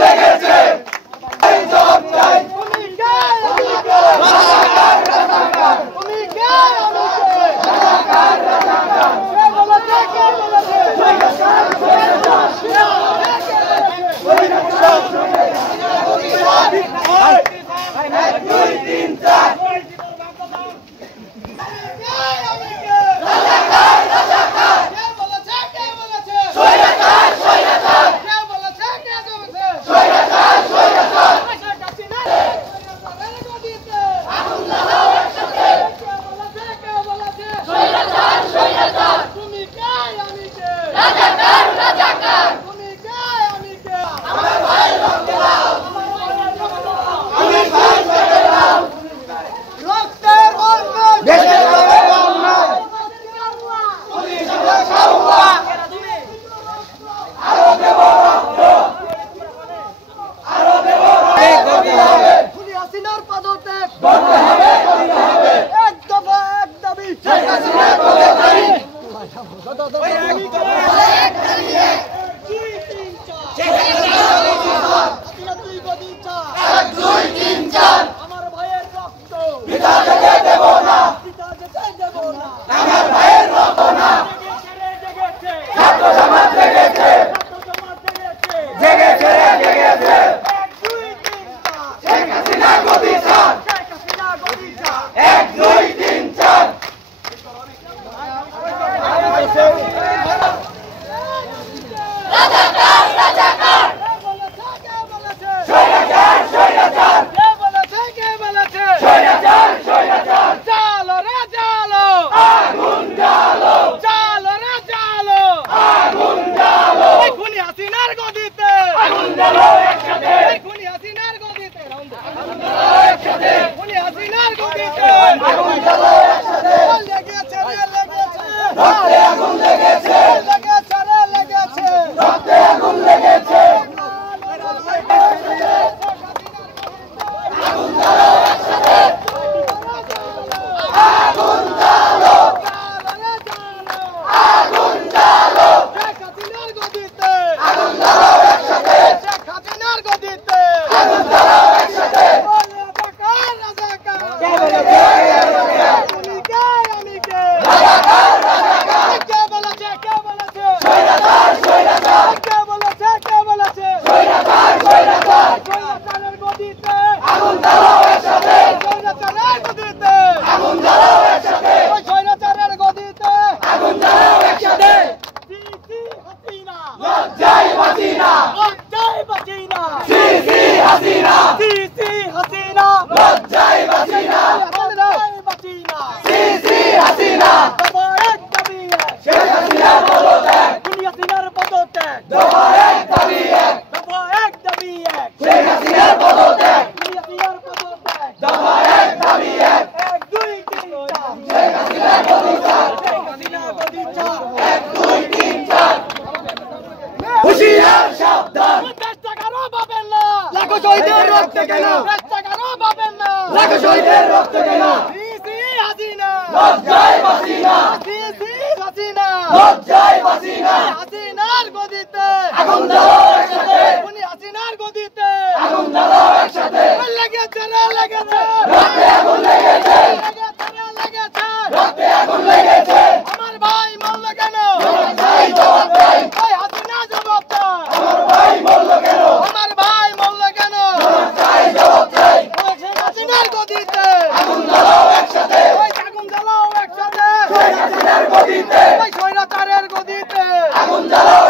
লেগেছে রক্তে আগুন লেগেছে লেগেছে রে লেগেছে রক্তে আগুন লেগেছে আগুন জ্বালো একসাথে আগুন জ্বালো আগুন জ্বালো শেখ হাসিনার গদিতে আগুন জ্বালো একসাথে শেখ হাসিনার গদিতে আগুন জ্বালো একসাথে রাজাকার রাজাকার কে বলেছে তুমি কে আমি কে রাজাকার রাজাকার কে বলেছে স্বৈরাচার স্বৈরাচার কে বলেছে স্বৈরাচার স্বৈরাচার স্বৈরাচারের গদিতে আগুন জ্বালো একসাথে স্বৈরাচারের গদিতে আগুন জ্বালো একসাথে স্বৈরাচারের গদিতে আগুন জ্বালো একসাথে সিসি হাসিনা লজ্জায় বাঁচি না লজ্জায় বাঁচি না সিসি হাসিনা লজ্জায় বাঁচি না লজ্জায় বাঁচি না সিসি হাসিনা দফা এক দাবি এক শেখ হাসিনার পদত্যাগ খুনি হাসিনার পদত্যাগ দফা এক দাবি এক দফা এক দাবি এক শেখ হাসিনার পদত্যাগ খুনি হাসিনার পদত্যাগ দফা এক দাবি এক 1 2 3 4 শেখ হাসিনার পদত্যাগ শেখ হাসিনার পদত্যাগ 1 2 3 4 হুঁশিয়ার সাবধান চেষ্টা করো পাবেন না লাখো শহীদের রক্ত কেন চেষ্টা করো পাবেন না লাখো শহীদের রক্ত কেন সিসি হাসিনা লজ্জায় বাঁচি না সিসি হাসিনা লজ্জায় বাঁচি না হাসিনার গদিতে আগুন জ্বালো একসাথে খুনি হাসিনার গদিতে আগুন জ্বালো একসাথে লেগেছে রে লেগেছে রক্তে আগুন লেগেছে লেগেছে রে লেগেছে রক্তে আগুন লেগেছে আমার ভাই মরল কেন জবাব চাই ওই হাসিনা জবাব চাই আমার ভাই মরল কেন আমার ভাই মরল কেন জবাব চাই ওই শেখ হাসিনার গদিতে আগুন জ্বালাও একসাথে ওই আগুন জ্বালাও একসাথে শেখ হাসিনার গদিতে ওই স্বৈরাচারের গদিতে আগুন জ্বালাও